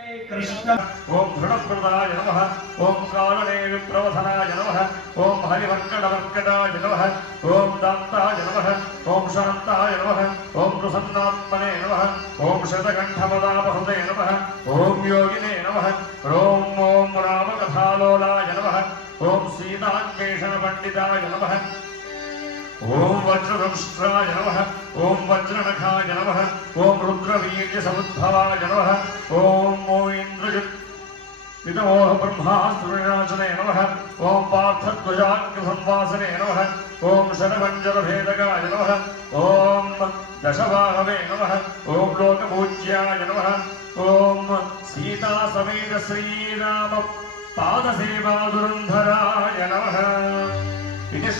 कृष्ण। ओम घृणस्मृताय नमः। ओम कालनेय प्रवसनाय नमः। ओम हरिवर्कडवर्कडाय नमः। ओम दान्ताय नमः। ओं शान्ताय नमः। ओम प्रसन्नात्मने नम। ओं शतकण्ठपदापहृदय नम। ओं योगिने नम। ओं ओं रामकथालोलाय नमः। ओम सीतान्वेषणपण्डिताय नमः। ओम वज्रदंष्ट्राय नमः, ओम वज्रनखाय नमः ॐ रुद्रवीर्यसमुद्भवाय नमः, ओम ओ पितामह विदमोह नमः, ओम पार्थध्वजाग्रसंवासने नमः, ओम शनभञ्जनभेदकाय नमः, ओम दशवाहवे नमः, ओम लोकपूज्याय नमः ॐ सीतासमेतश्रीराम पादसेवाधुरन्धराय नमः।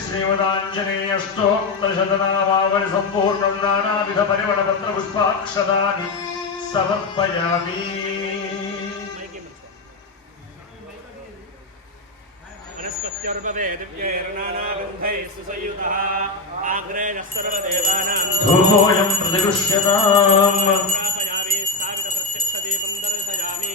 శ్రీమదాంజనేయస్తోత్రశతనామావళి సంపూర్ణం నానావిధ పరిమళపత్ర పుష్పాక్షదాన్ని సమర్పయామి ధూమోయం ప్రతిగృష్యతాం ప్రత్యక్ష దీపం దర్శయామి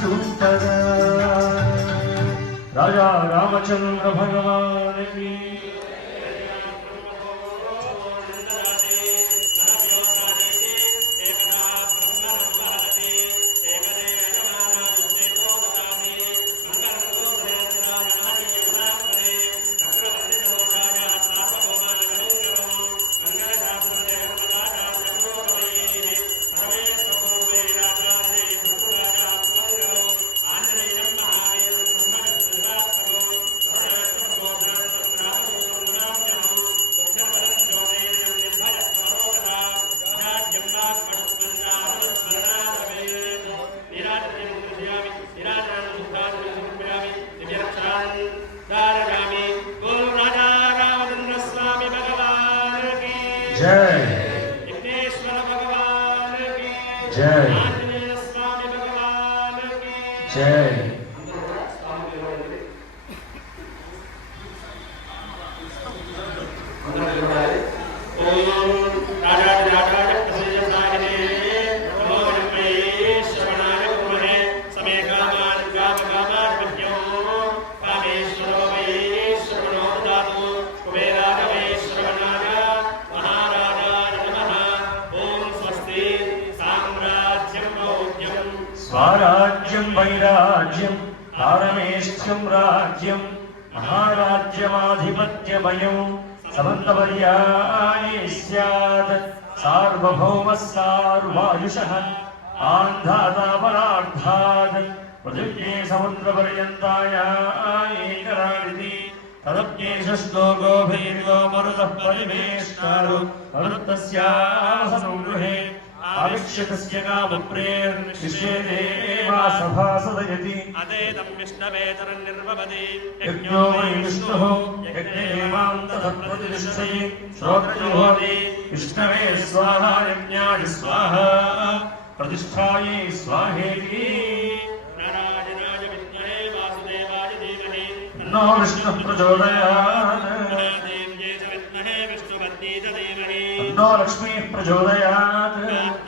చూపగా రాజా రామచంద్ర భగవానికి જય. જય. જય. राज्यम वैराज्यम पारमेश्यम राज्यम महाराज्यमाधिपत्यमयं। समन्तपर्याये स्यात् सार्वभौमः सार्वायुषः आन्धातापरार्धात्। पृथिव्ये तदप्येष मरुतः आविक्षकस्यगावप्रेर्निषेदेवासभासदयति अदेदं विष्णवेतरन्निर्वपति यज्ञो वै विष्णुः यज्ञेवां ततः प्रतिष्ठये श्रोत्रभवति विष्णवे स्वाहा यज्ञाय स्वाहा प्रतिष्ठायै स्वाहेति नो विष्णुः प्रचोदयात् नो लक्ष्मीः प्रचोदयात्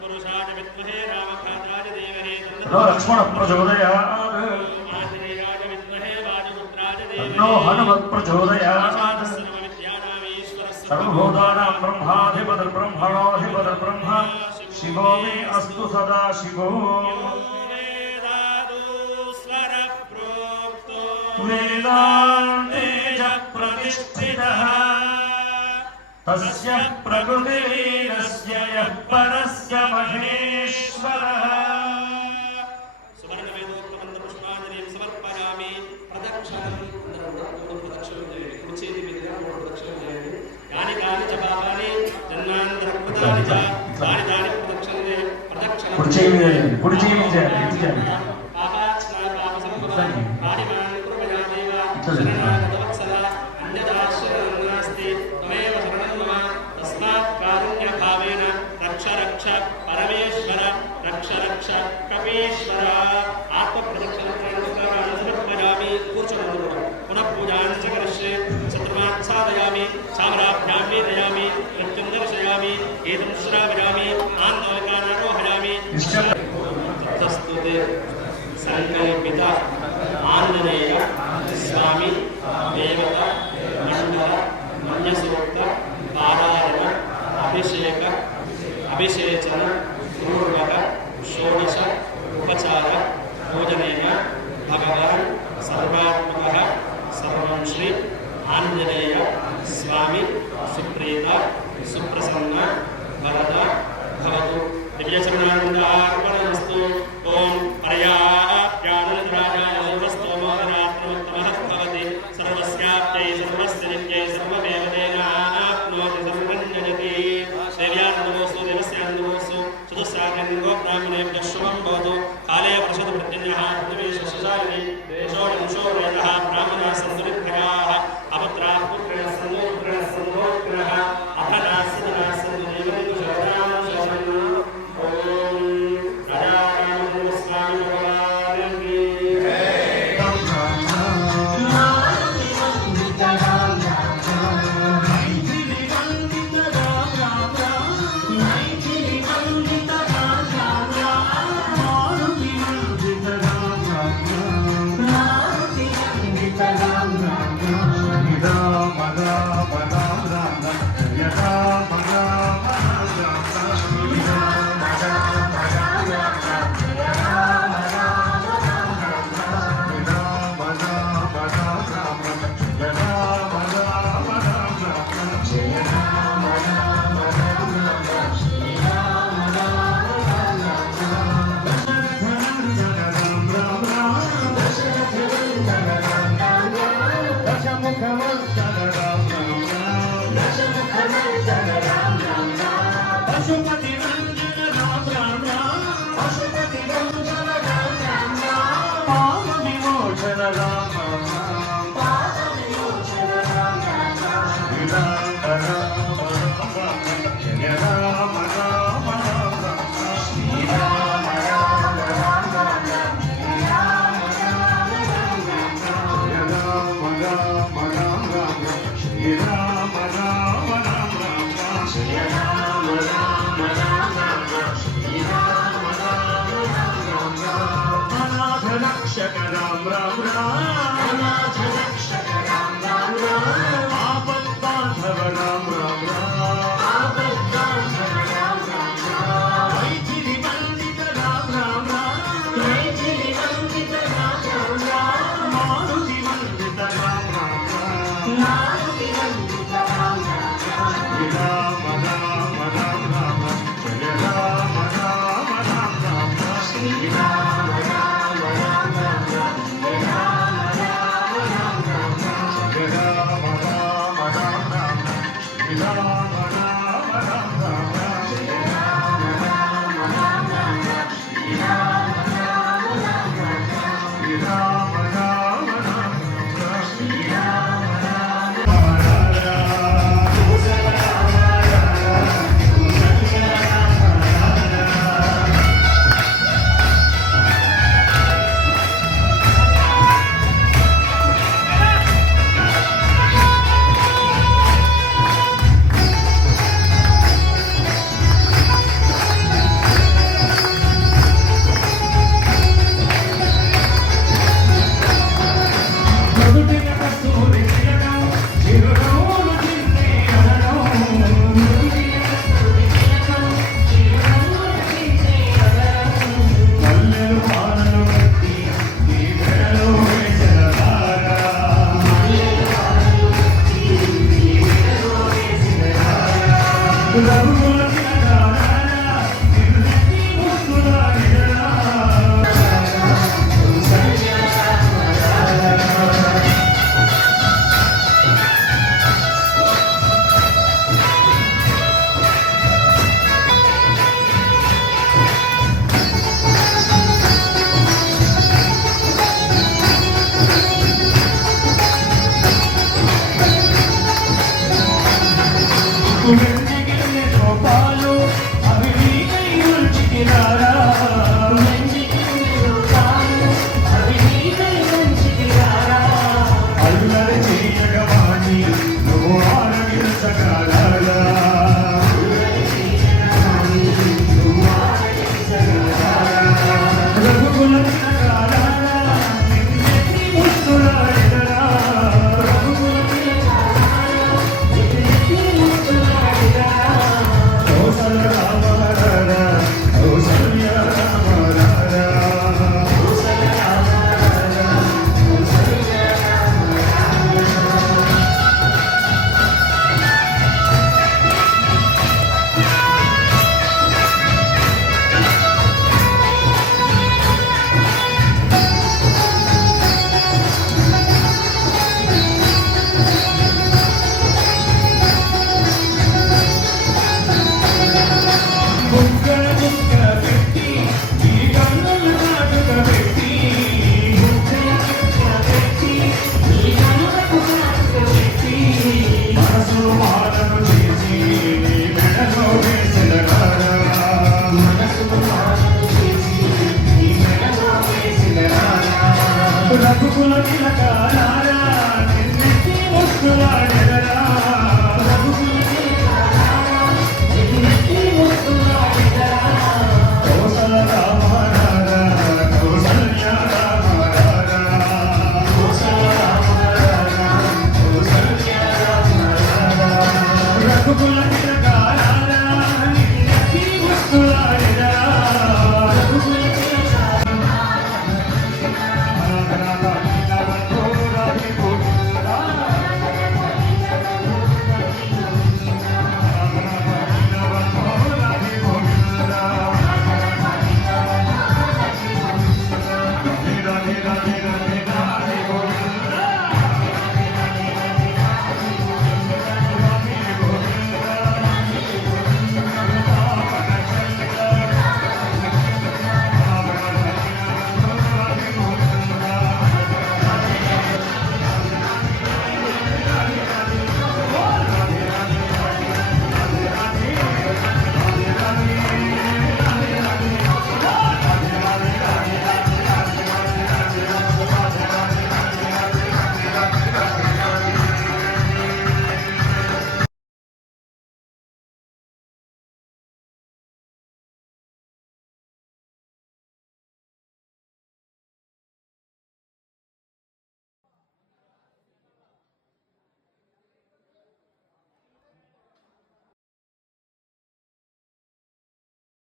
लक्ष्मण प्रचोदया लक्ष्मणप्रचोदयात्। तन्नो हनुमत्प्रचोदयात्। सर्वभूतानां ब्रह्माधिपतिर्ब्रह्मणोऽधिपतिर्ब्रह्म। शिवो मे अस्तु सदा शिवो। वेदान्तेज प्रतिष्ठितः तस्य प्रकृतिवीरस्य यः परस्य महेश्वरः। క్షామాలు అందరూ కూడా మూడు ప్రదక్షిణం చేయండి కుడి చేతి మీదుగా మూడు ప్రదక్షిణం చేయండి కాని కాని చపాలని జన్మాంతర కృతాని श्रावयामि साम्राभ्यामि नयामि मृत्युं दर्शयामि एतं श्रावयामि आन्दोलकानारोहयामि तस्तुते सङ्कल्पित आञ्जनेय स्वामि देवता मण्डल मन्यसूक्त पारायण अभिषेक अभिषेचन पूर्वक षोडश उपचार भोजनेन भगवान् सर्वात्मकः सर्वं श्री ఆంజనేయ స్వామి సుప్రీత సుప్రసన్న భరత భవతు. దివ్యచరణానంద అర్పణ Ram Ram Ram Ram Ram